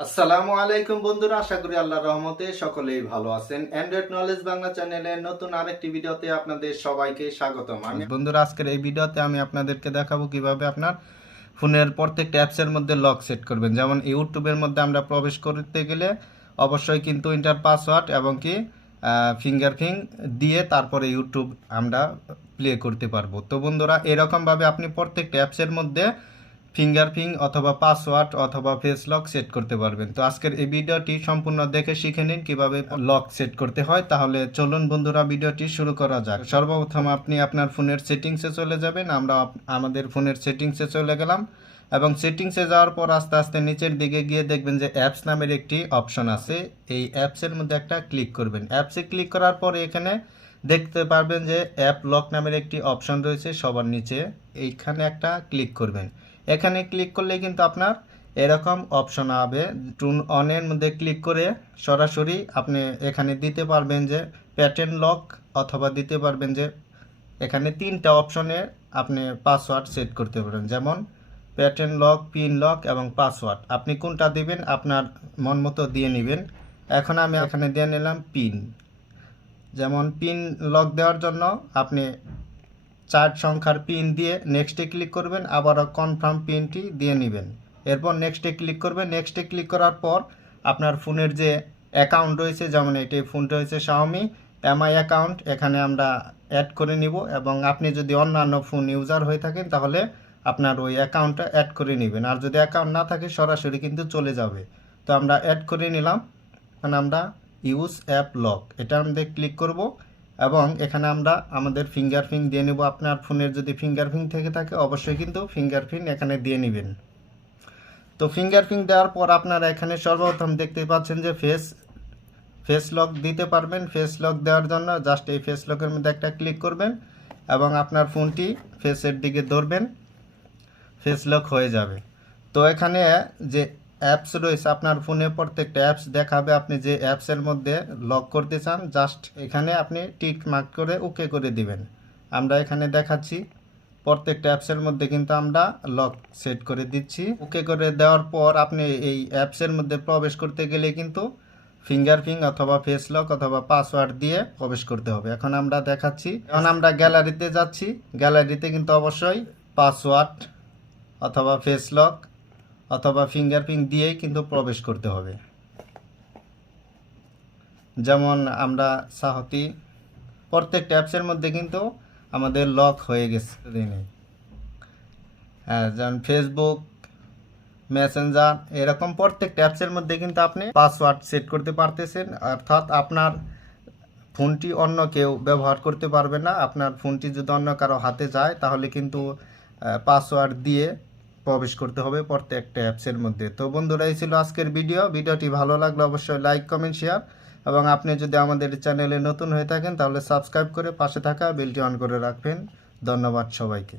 আসসালামু আলাইকুম বন্ধুরা, আশা করি আল্লাহর রহমতে সকলেই ভালো আছেন। অ্যান্ড্রয়েড নলেজ বাংলা চ্যানেলের নতুন আরেকটি ভিডিওতে আপনাদের সবাইকে স্বাগতম। বন্ধুরা, আজকের এই ভিডিওতে আমি আপনাদেরকে দেখাবো কিভাবে আপনার ফোনের প্রত্যেকটা অ্যাপসের মধ্যে লক সেট করবেন। যেমন ইউটিউবের মধ্যে আমরা প্রবেশ করতে গেলে অবশ্যই কিন্তু ইন্টার পাসওয়ার্ড এবং কি ফিঙ্গারপ্রিন্ট দিয়ে তারপরে ইউটিউব আমরা প্লে করতে পারবো। তো বন্ধুরা, এরকমভাবে আপনি প্রত্যেকটা অ্যাপসের মধ্যে ফিঙ্গারপ্রিন্ট অথবা পাসওয়ার্ড অথবা ফেস লক সেট করতে পারবেন। তো আজকের এই ভিডিওটি সম্পূর্ণ দেখে শিখে নিন কিভাবে লক সেট করতে হয়। তাহলে চলুন বন্ধুরা, ভিডিওটি শুরু করা যাক। সর্বপ্রথম আপনি আপনার ফোনের সেটিংসে চলে যাবেন। আমরা আমাদের ফোনের সেটিংসে চলে গেলাম এবং সেটিংসে যাওয়ার পর আস্তে আস্তে নিচের দিকে গিয়ে দেখবেন যে অ্যাপস নামের একটি অপশন আছে। এই অ্যাপসের মধ্যে একটা ক্লিক করবেন। অ্যাপসে ক্লিক করার পর এখানে দেখতে পারবেন যে অ্যাপ লক নামের একটি অপশন রয়েছে সবার নিচে। এইখানে একটা ক্লিক করবেন। এখানে ক্লিক করলে কিন্তু আপনার এরকম অপশন হবে। টুন অনের মধ্যে ক্লিক করে সরাসরি আপনি এখানে দিতে পারবেন যে প্যাটার্ন লক, অথবা দিতে পারবেন যে এখানে তিনটা অপশনে আপনি পাসওয়ার্ড সেট করতে পারেন, যেমন প্যাটার্ন লক, পিন লক এবং পাসওয়ার্ড। আপনি কোনটা দিবেন আপনার মন মতো দিয়ে নেবেন। এখন আমি এখানে দিয়ে নিলাম পিন। যেমন পিন লক দেওয়ার জন্য আপনি 4 সংখ্যার পিন দিয়ে নেক্সটে ক্লিক করবেন, আবারও কনফার্ম পিনটি দিয়ে নেবেন। এরপর নেক্সটে ক্লিক করবেন। নেক্সটে ক্লিক করার পর আপনার ফোনের যে অ্যাকাউন্ট রয়েছে, যেমন এটি ফোনটা হয়েছে Xiaomi MI অ্যাকাউন্ট, এখানে আমরা অ্যাড করে নিব। এবং আপনি যদি অন্যান্য ফোন ইউজার হয়ে থাকেন তাহলে আপনার ওই অ্যাকাউন্টটা অ্যাড করে নেবেন। আর যদি অ্যাকাউন্ট না থাকে সরাসরি কিন্তু চলে যাবে। তো আমরা অ্যাড করে নিলাম। এখন আমরা ইউজ অ্যাপ লক এটার মধ্যে ক্লিক করব এবং এখানে আমরা আমাদের ফিঙ্গারপ্রিন্ট দিয়ে নেব। আপনার ফোনের যদি ফিঙ্গারপ্রিন্ট থেকে থাকে অবশ্যই কিন্তু ফিঙ্গারপ্রিন্ট এখানে দিয়ে নেবেন। তো ফিঙ্গারপ্রিন্ট দেওয়ার পর আপনারা এখানে সর্বপ্রথম দেখতে পাচ্ছেন যে ফেস লক দিতে পারবেন। ফেস লক দেওয়ার জন্য জাস্ট এই ফেস লকের মধ্যে একটা ক্লিক করবেন এবং আপনার ফোনটি ফেসের দিকে ধরবেন, ফেস লক হয়ে যাবে। তো এখানে যে অ্যাপস রয়েছে আপনার ফোনে প্রত্যেকটা অ্যাপস দেখাবে। আপনি যে অ্যাপসের মধ্যে লক করতে চান জাস্ট এখানে আপনি টিক মার্ক করে ওকে করে দিবেন। আমরা এখানে দেখাচ্ছি প্রত্যেকটা অ্যাপসের মধ্যে কিন্তু আমরা লক সেট করে দিচ্ছি। ওকে করে দেওয়ার পর আপনি এই অ্যাপসের মধ্যে প্রবেশ করতে গেলে কিন্তু ফিঙ্গারপ্রিন্ট অথবা ফেস লক অথবা পাসওয়ার্ড দিয়ে প্রবেশ করতে হবে। এখন আমরা দেখাচ্ছি। এখন আমরা গ্যালারিতে যাচ্ছি। গ্যালারিতে কিন্তু অবশ্যই পাসওয়ার্ড অথবা ফেস লক অথবা ফিঙ্গারপ্রিন্ট দিয়েই কিন্তু প্রবেশ করতে হবে। যেমন আমরা সাহতি প্রত্যেকটা অ্যাপসের মধ্যে কিন্তু আমাদের লক হয়ে গেছে। হ্যাঁ, যেমন ফেসবুক, মেসেঞ্জার, এরকম প্রত্যেকটা অ্যাপসের মধ্যে কিন্তু আপনি পাসওয়ার্ড সেট করতে পারতেছেন। অর্থাৎ আপনার ফোনটি অন্য কেউ ব্যবহার করতে পারবে না। আপনার ফোনটি যদি অন্য কারো হাতে যায় তাহলে কিন্তু পাসওয়ার্ড দিয়ে প্রবেশ করতে হবে প্রত্যেকটা অ্যাপসের মধ্যে। তো বন্ধুরা, এই ছিল আজকের ভিডিওটি ভালো লাগলে অবশ্যই লাইক, কমেন্ট, শেয়ার এবং আপনি যদি আমাদের চ্যানেলে নতুন হয়ে থাকেন তাহলে সাবস্ক্রাইব করে পাশে থাকা বেলটি অন করে রাখবেন। ধন্যবাদ সবাইকে।